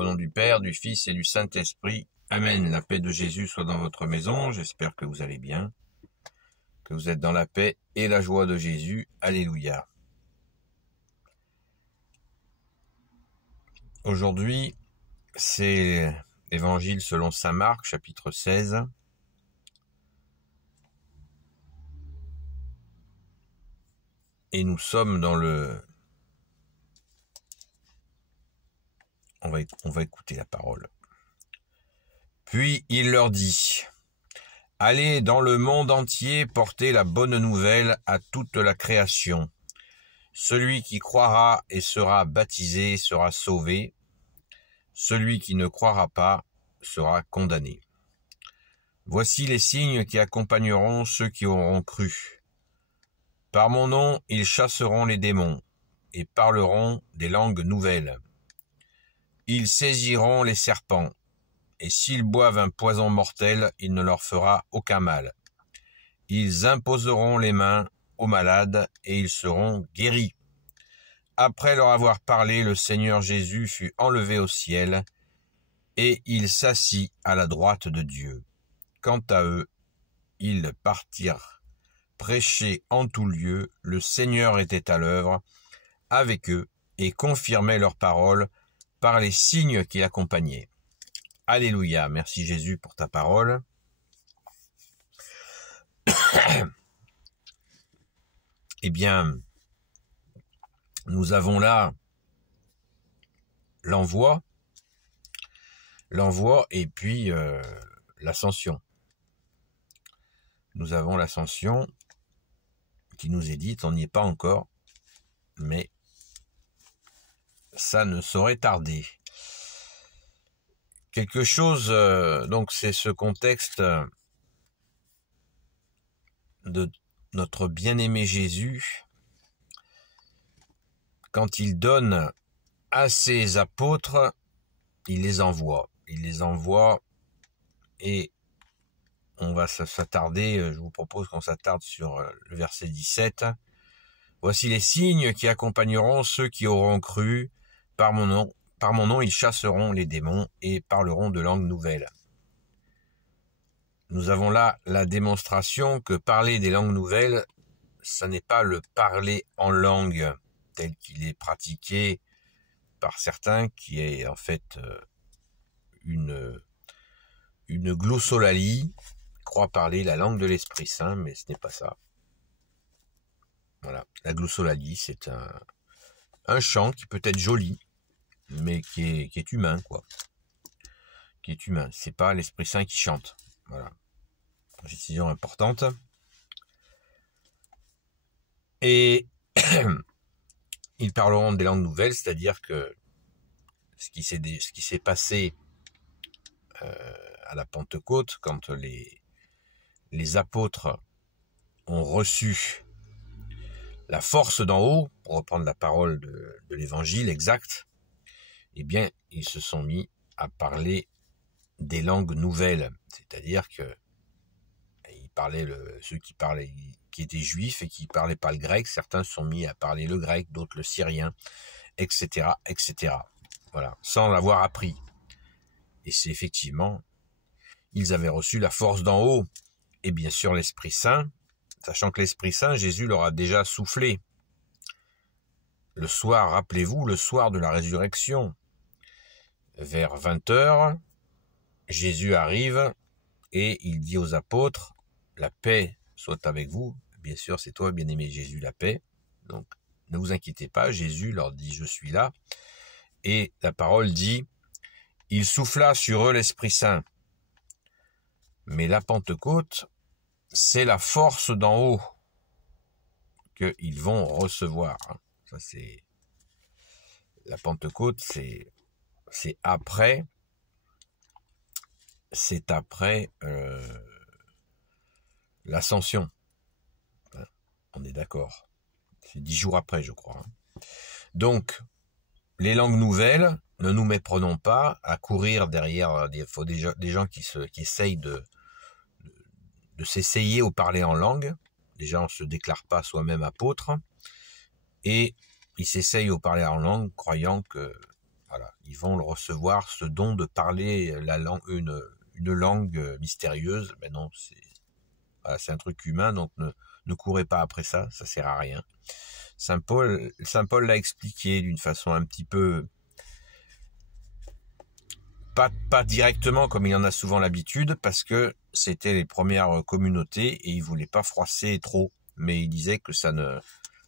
Au nom du Père, du Fils et du Saint-Esprit. Amen. La paix de Jésus soit dans votre maison. J'espère que vous allez bien, que vous êtes dans la paix et la joie de Jésus. Alléluia. Aujourd'hui, c'est l'Évangile selon saint Marc, chapitre 16. Et nous sommes dans le... On va écouter la parole. Puis il leur dit, « Allez dans le monde entier porter la bonne nouvelle à toute la création. Celui qui croira et sera baptisé sera sauvé. Celui qui ne croira pas sera condamné. Voici les signes qui accompagneront ceux qui auront cru. Par mon nom, ils chasseront les démons et parleront des langues nouvelles. Ils saisiront les serpents, et s'ils boivent un poison mortel, il ne leur fera aucun mal. Ils imposeront les mains aux malades, et ils seront guéris. » Après leur avoir parlé, le Seigneur Jésus fut enlevé au ciel, et il s'assit à la droite de Dieu. Quant à eux, ils partirent prêcher en tout lieu, le Seigneur était à l'œuvre avec eux, et confirmait leur parole par les signes qui l'accompagnaient. Alléluia, merci Jésus pour ta parole. Eh bien, nous avons là l'envoi et puis l'ascension. Nous avons l'ascension qui nous est dite, on n'y est pas encore, mais ça ne saurait tarder. Quelque chose, donc c'est ce contexte de notre bien-aimé Jésus, quand il donne à ses apôtres, il les envoie. Il les envoie et on va s'attarder, je vous propose qu'on s'attarde sur le verset 17. Voici les signes qui accompagneront ceux qui auront cru. Par mon nom, ils chasseront les démons et parleront de langues nouvelles. Nous avons là la démonstration que parler des langues nouvelles, ça n'est pas le parler en langue tel qu'il est pratiqué par certains, qui est en fait une glossolalie, croient parler la langue de l'Esprit Saint, mais ce n'est pas ça. Voilà, la glossolalie, c'est un chant qui peut être joli, mais qui est humain, quoi. Qui est humain, c'est pas l'Esprit Saint qui chante. Voilà, précision importante. Et ils parleront des langues nouvelles, c'est-à-dire que ce qui s'est passé à la Pentecôte, quand les apôtres ont reçu la force d'en haut, pour reprendre la parole de l'Évangile exact, eh bien, ils se sont mis à parler des langues nouvelles, c'est-à-dire que ils parlaient ceux qui étaient juifs et qui parlaient pas le grec, certains se sont mis à parler le grec, d'autres le syrien, etc., etc. Voilà, sans l'avoir appris. Et c'est effectivement, ils avaient reçu la force d'en haut, et bien sûr l'Esprit Saint, sachant que l'Esprit Saint, Jésus leur a déjà soufflé. Le soir, rappelez-vous, le soir de la résurrection, vers 20h, Jésus arrive et il dit aux apôtres, la paix soit avec vous. Bien sûr, c'est toi, bien-aimé Jésus, la paix. Donc, ne vous inquiétez pas, Jésus leur dit, je suis là. Et la parole dit, il souffla sur eux l'Esprit Saint. Mais la Pentecôte, c'est la force d'en haut qu'ils vont recevoir. Ça, c'est la Pentecôte, c'est après l'ascension. On est d'accord. C'est 10 jours après, je crois. Donc, les langues nouvelles, ne nous méprenons pas à courir derrière des gens qui essayent de s'essayer au parler en langue. Déjà, on ne se déclare pas soi-même apôtre. Et ils s'essayent au parler en langue, croyant que Voilà, ils vont le recevoir, ce don de parler la langue, une langue mystérieuse. Mais non, voilà, c'est un truc humain, donc ne courez pas après ça, ça sert à rien. Saint Paul l'a expliqué d'une façon un petit peu, pas directement comme il en a souvent l'habitude, parce que c'était les premières communautés et il voulait pas froisser trop, mais il disait que ça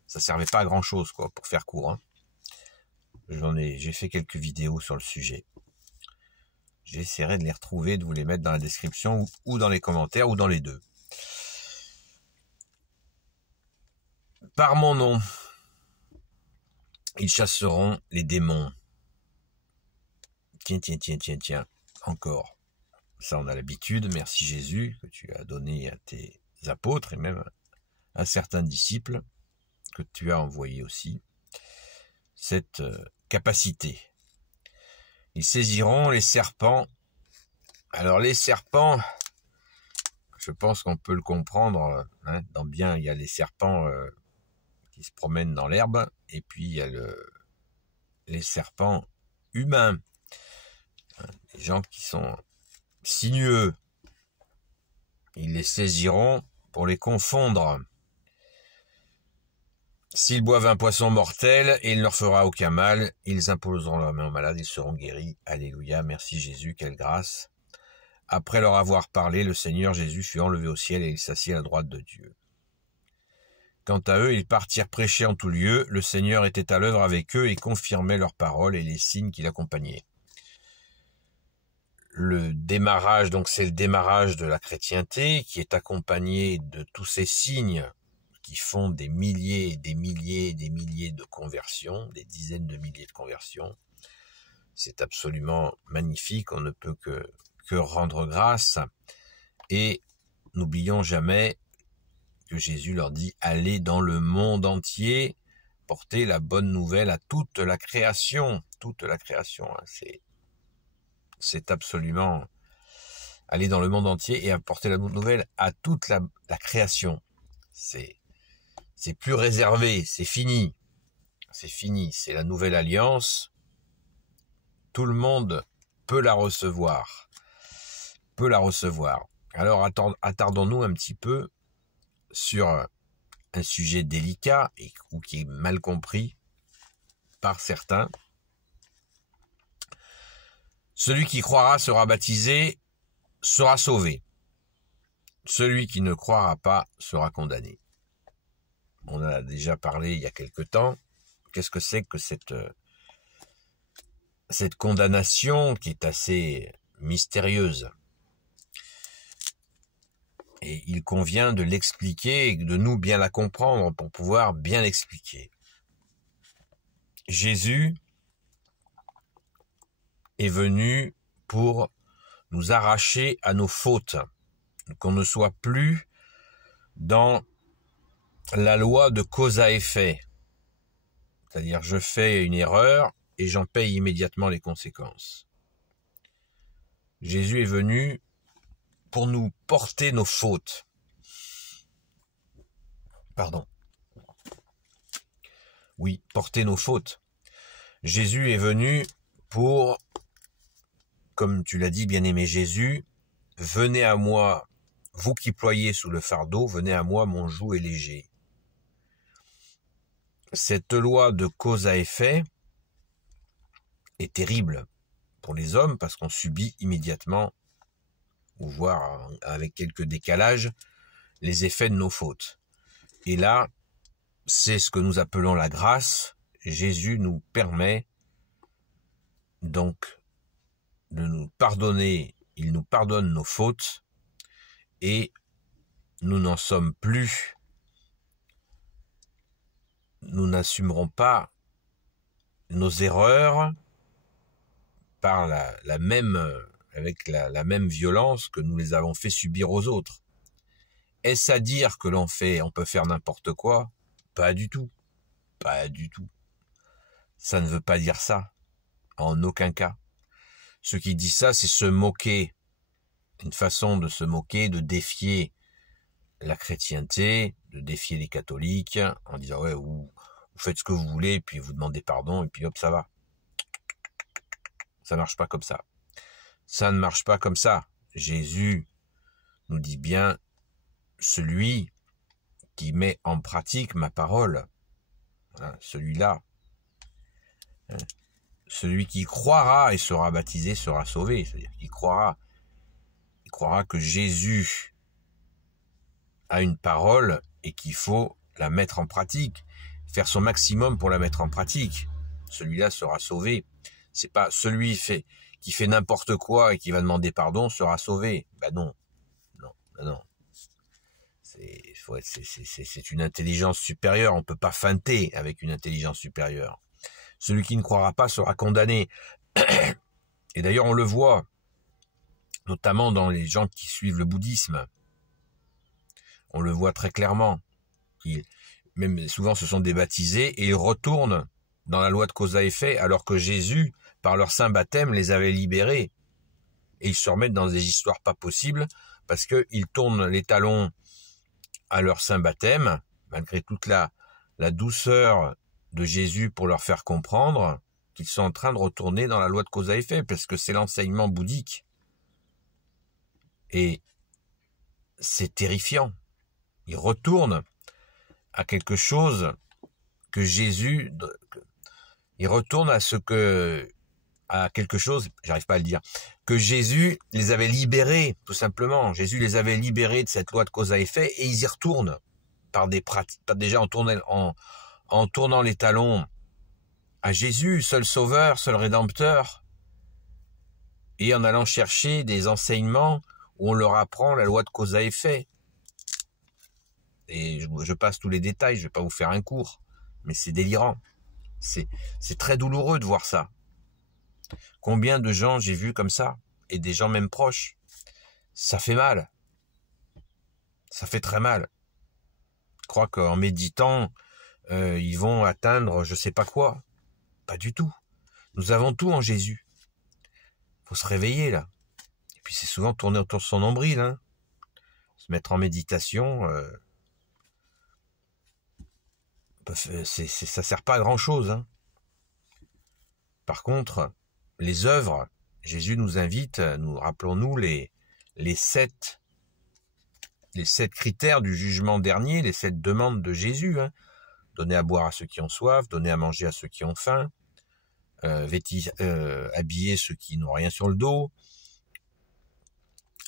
servait pas à grand chose, quoi, pour faire court. Hein. J'ai fait quelques vidéos sur le sujet. J'essaierai de les retrouver, de vous les mettre dans la description ou dans les commentaires ou dans les deux. Par mon nom, ils chasseront les démons. Tiens, encore. Ça, on a l'habitude. Merci Jésus, que tu as donné à tes apôtres et même à certains disciples que tu as envoyés aussi. Cette capacité. Ils saisiront les serpents. Alors les serpents, je pense qu'on peut le comprendre. Hein, dans bien, il y a les serpents qui se promènent dans l'herbe, et puis il y a les serpents humains. Hein, les gens qui sont sinueux. Ils les saisiront pour les confondre. S'ils boivent un poisson mortel, il ne leur fera aucun mal. Ils imposeront leurs mains aux malades, ils seront guéris. Alléluia, merci Jésus, quelle grâce. Après leur avoir parlé, le Seigneur Jésus fut enlevé au ciel et il s'assit à la droite de Dieu. Quant à eux, ils partirent prêcher en tout lieu. Le Seigneur était à l'œuvre avec eux et confirmait leurs paroles et les signes qui l'accompagnaient. Le démarrage, donc c'est le démarrage de la chrétienté qui est accompagné de tous ces signes qui font des milliers et des milliers et des milliers de conversions, des dizaines de milliers de conversions. C'est absolument magnifique, on ne peut que rendre grâce. Et n'oublions jamais que Jésus leur dit « Allez dans le monde entier, porter la bonne nouvelle à toute la création. » Toute la création, hein, c'est absolument aller dans le monde entier et apporter la bonne nouvelle à toute la création. C'est plus réservé, c'est fini. C'est fini, c'est la nouvelle alliance. Tout le monde peut la recevoir. Alors attardons-nous un petit peu sur un sujet délicat ou qui est mal compris par certains. Celui qui croira sera baptisé, sera sauvé. Celui qui ne croira pas sera condamné. On en a déjà parlé il y a quelque temps. Qu'est-ce que c'est que cette condamnation qui est assez mystérieuse? Et il convient de l'expliquer et de nous bien la comprendre pour pouvoir bien l'expliquer. Jésus est venu pour nous arracher à nos fautes, qu'on ne soit plus dans la loi de cause à effet. C'est-à-dire, je fais une erreur et j'en paye immédiatement les conséquences. Jésus est venu pour nous porter nos fautes. Pardon. Oui, porter nos fautes. Jésus est venu pour, comme tu l'as dit, bien-aimé Jésus, venez à moi, vous qui ployez sous le fardeau, venez à moi, mon joug est léger. Cette loi de cause à effet est terrible pour les hommes parce qu'on subit immédiatement, ou voire avec quelques décalages, les effets de nos fautes. Et là, c'est ce que nous appelons la grâce. Jésus nous permet donc de nous pardonner, il nous pardonne nos fautes et nous n'en sommes plus. Nous n'assumerons pas nos erreurs par avec la même violence que nous les avons fait subir aux autres. Est-ce à dire que on peut faire n'importe quoi? Pas du tout. Pas du tout. Ça ne veut pas dire ça. En aucun cas. Ce qui dit ça, c'est se moquer. Une façon de se moquer, de défier la chrétienté, de défier les catholiques, en disant ouais, vous faites ce que vous voulez, puis vous demandez pardon, et puis hop, ça va. Ça ne marche pas comme ça. Ça ne marche pas comme ça. Jésus nous dit bien, celui qui met en pratique ma parole, hein, celui-là, hein, celui qui croira et sera baptisé sera sauvé. C'est-à-dire qu'il croira que Jésus a une parole et qu'il faut la mettre en pratique, faire son maximum pour la mettre en pratique. Celui-là sera sauvé. C'est pas celui qui fait n'importe quoi et qui va demander pardon sera sauvé. Ben non, non. C'est une intelligence supérieure. On peut pas feinter avec une intelligence supérieure. Celui qui ne croira pas sera condamné. Et d'ailleurs, on le voit, notamment dans les gens qui suivent le bouddhisme. On le voit très clairement. Même souvent, ce sont des baptisés et ils retournent dans la loi de cause à effet, alors que Jésus, par leur saint baptême, les avait libérés. Et ils se remettent dans des histoires pas possibles, parce qu'ils tournent les talons à leur saint baptême, malgré toute la douceur de Jésus pour leur faire comprendre qu'ils sont en train de retourner dans la loi de cause à effet, parce que c'est l'enseignement bouddhique. Et c'est terrifiant. Ils retournent à quelque chose que Jésus... Ils retournent à quelque chose, j'arrive pas à le dire, que Jésus les avait libérés, tout simplement. Jésus les avait libérés de cette loi de cause à effet et ils y retournent par des pratiques, déjà en tournant les talons à Jésus, seul sauveur, seul rédempteur, et en allant chercher des enseignements où on leur apprend la loi de cause à effet. Et je passe tous les détails, je vais pas vous faire un cours, mais c'est délirant. C'est très douloureux de voir ça. Combien de gens j'ai vu comme ça, et des gens même proches, ça fait mal. Ça fait très mal. Je crois qu'en méditant, ils vont atteindre je sais pas quoi. Pas du tout. Nous avons tout en Jésus. Faut se réveiller là. Et puis c'est souvent tourner autour de son nombril, hein. Se mettre en méditation, ça sert pas à grand chose, hein. Par contre, les œuvres, Jésus nous invite, rappelons-nous les 7 critères du jugement dernier, les 7 demandes de Jésus, hein. Donner à boire à ceux qui ont soif, donner à manger à ceux qui ont faim, habiller ceux qui n'ont rien sur le dos,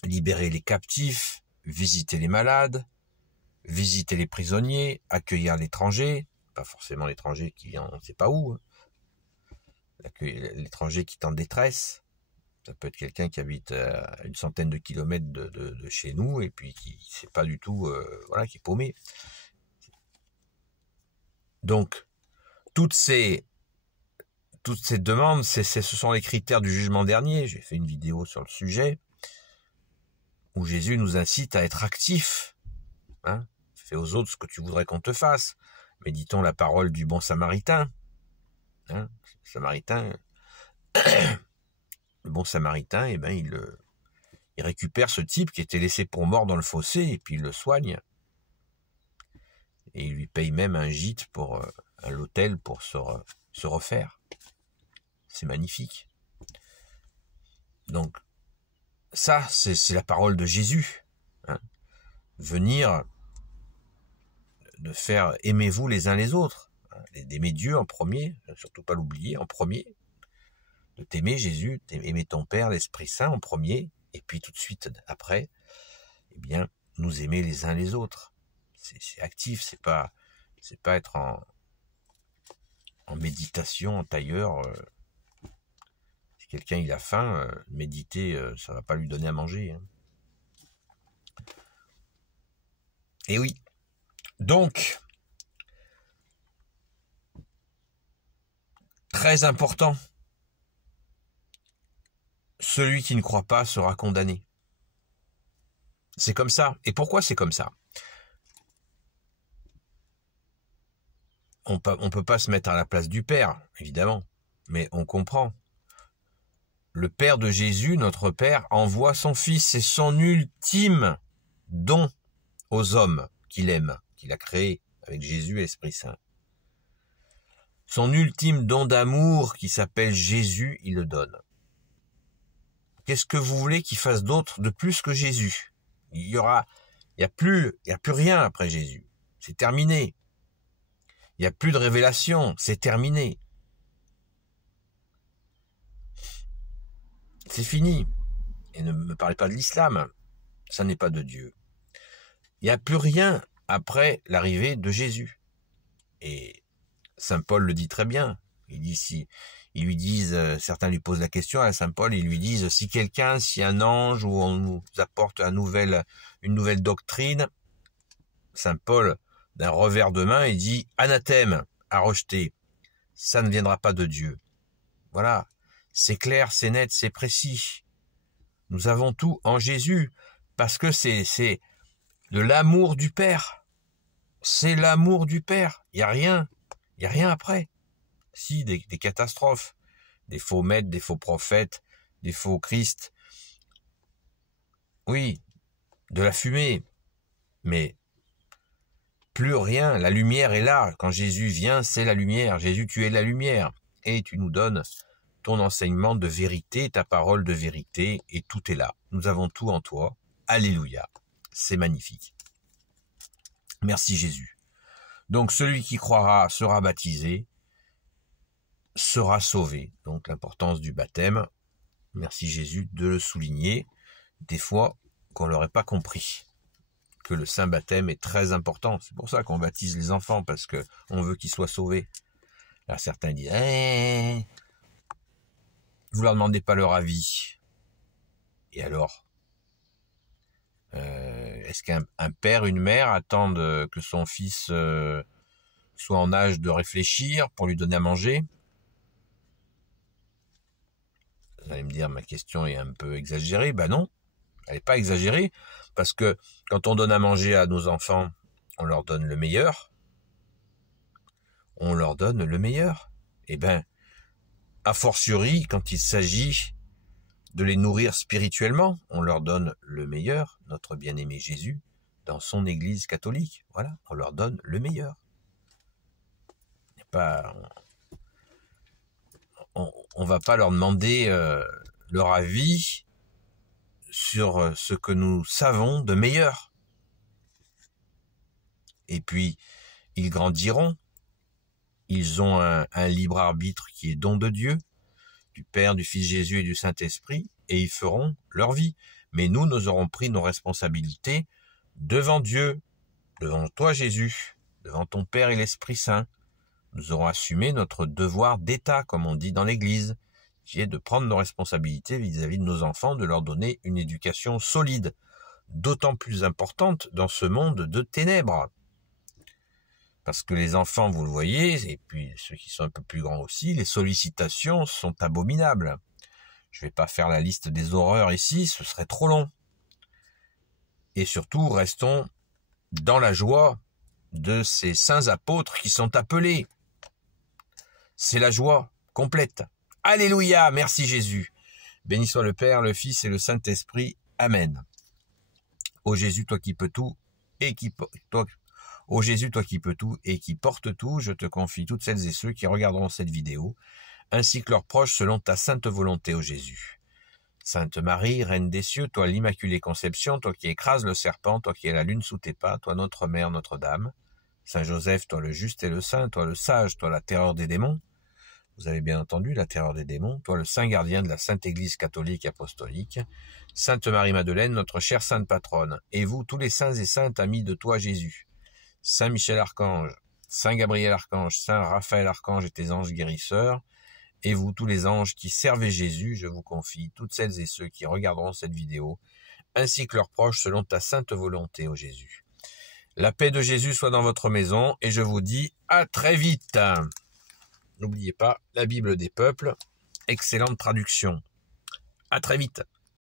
libérer les captifs, visiter les malades, visiter les prisonniers, accueillir l'étranger, pas forcément l'étranger qui vient on ne sait pas où, hein. L'étranger qui est en détresse, ça peut être quelqu'un qui habite à une centaine de kilomètres de chez nous et puis qui sait pas du tout, voilà, qui est paumé. Donc toutes ces demandes, ce sont les critères du jugement dernier. J'ai fait une vidéo sur le sujet où Jésus nous incite à être actifs, hein. Fais aux autres ce que tu voudrais qu'on te fasse. Méditons la parole du bon samaritain, hein. Le bon samaritain, eh ben, il récupère ce type qui était laissé pour mort dans le fossé et puis il le soigne. Et il lui paye même un gîte à l'hôtel pour se refaire. C'est magnifique. Donc, ça, c'est la parole de Jésus, hein. Venir de faire aimez-vous les uns les autres, hein, d'aimer Dieu en premier, surtout pas l'oublier en premier, de t'aimer Jésus, d'aimer ton Père, l'Esprit Saint en premier, et puis tout de suite après, eh bien, nous aimer les uns les autres. C'est actif, c'est pas être en méditation, en tailleur. Si quelqu'un il a faim, méditer, ça va pas lui donner à manger, hein. Et oui. Donc, très important, celui qui ne croit pas sera condamné. C'est comme ça. Et pourquoi c'est comme ça? On peut pas se mettre à la place du Père, évidemment, mais on comprend. Le Père de Jésus, notre Père, envoie son Fils, c'est son ultime don aux hommes qu'il aime, qu'il a créé avec Jésus et l'Esprit Saint. Son ultime don d'amour qui s'appelle Jésus, il le donne. Qu'est-ce que vous voulez qu'il fasse d'autre de plus que Jésus? Il y a plus rien après Jésus. C'est terminé. Il n'y a plus de révélation. C'est terminé. C'est fini. Et ne me parlez pas de l'islam. Ça n'est pas de Dieu. Il n'y a plus rien après l'arrivée de Jésus. Et saint Paul le dit très bien. Il dit ils lui disent, certains lui posent la question à saint Paul, ils lui disent si un ange ou on nous apporte une nouvelle doctrine, saint Paul d'un revers de main, il dit anathème, à rejeter. Ça ne viendra pas de Dieu. Voilà. C'est clair, c'est net, c'est précis. Nous avons tout en Jésus parce que c'est de l'amour du Père. C'est l'amour du Père. Il y a rien après. Si, des catastrophes, des faux maîtres, des faux prophètes, des faux Christ. Oui, de la fumée. Mais plus rien, la lumière est là. Quand Jésus vient, c'est la lumière. Jésus, tu es la lumière. Et tu nous donnes ton enseignement de vérité, ta parole de vérité, et tout est là. Nous avons tout en toi. Alléluia. C'est magnifique. Merci Jésus. Donc celui qui croira sera baptisé, sera sauvé. Donc l'importance du baptême. Merci Jésus de le souligner. Des fois qu'on l'aurait pas compris. Que le saint baptême est très important. C'est pour ça qu'on baptise les enfants, parce que on veut qu'ils soient sauvés. Là, certains disent vous leur demandez pas leur avis. Et alors est-ce qu'un père, une mère attendent que son fils soit en âge de réfléchir pour lui donner à manger? Vous allez me dire, ma question est un peu exagérée. Ben non, elle n'est pas exagérée, parce que quand on donne à manger à nos enfants, on leur donne le meilleur. On leur donne le meilleur. Eh ben, a fortiori, quand il s'agit de les nourrir spirituellement, on leur donne le meilleur, notre bien-aimé Jésus, dans son Église catholique. Voilà, on leur donne le meilleur. On va pas leur demander leur avis sur ce que nous savons de meilleur. Et puis, ils grandiront. Ils ont un libre arbitre qui est don de Dieu, du Père, du Fils Jésus et du Saint-Esprit, et ils feront leur vie. Mais nous aurons pris nos responsabilités devant Dieu, devant toi Jésus, devant ton Père et l'Esprit Saint. Nous aurons assumé notre devoir d'État, comme on dit dans l'Église, qui est de prendre nos responsabilités vis-à-vis de nos enfants, de leur donner une éducation solide, d'autant plus importante dans ce monde de ténèbres. Parce que les enfants, vous le voyez, et puis ceux qui sont un peu plus grands aussi, les sollicitations sont abominables. Je ne vais pas faire la liste des horreurs ici, ce serait trop long. Et surtout, restons dans la joie de ces saints apôtres qui sont appelés. C'est la joie complète. Alléluia, merci Jésus. Béni soit le Père, le Fils et le Saint-Esprit. Amen. Ô Jésus, toi qui peux tout, Ô Jésus, toi qui peux tout et qui porte tout, je te confie toutes celles et ceux qui regarderont cette vidéo, ainsi que leurs proches selon ta sainte volonté, ô Jésus. Sainte Marie, Reine des cieux, toi l'Immaculée Conception, toi qui écrases le serpent, toi qui es la lune sous tes pas, toi notre Mère, Notre-Dame. Saint Joseph, toi le juste et le saint, toi le sage, toi la terreur des démons. Vous avez bien entendu, la terreur des démons, toi le saint gardien de la Sainte Église catholique apostolique. Sainte Marie-Madeleine, notre chère sainte patronne. Et vous, tous les saints et saintes amis de toi, Jésus. Saint Michel Archange, Saint Gabriel Archange, Saint Raphaël Archange et tes anges guérisseurs, et vous tous les anges qui servez Jésus, je vous confie toutes celles et ceux qui regarderont cette vidéo, ainsi que leurs proches selon ta sainte volonté, ô Jésus. La paix de Jésus soit dans votre maison, et je vous dis à très vite. N'oubliez pas, la Bible des peuples, excellente traduction. À très vite.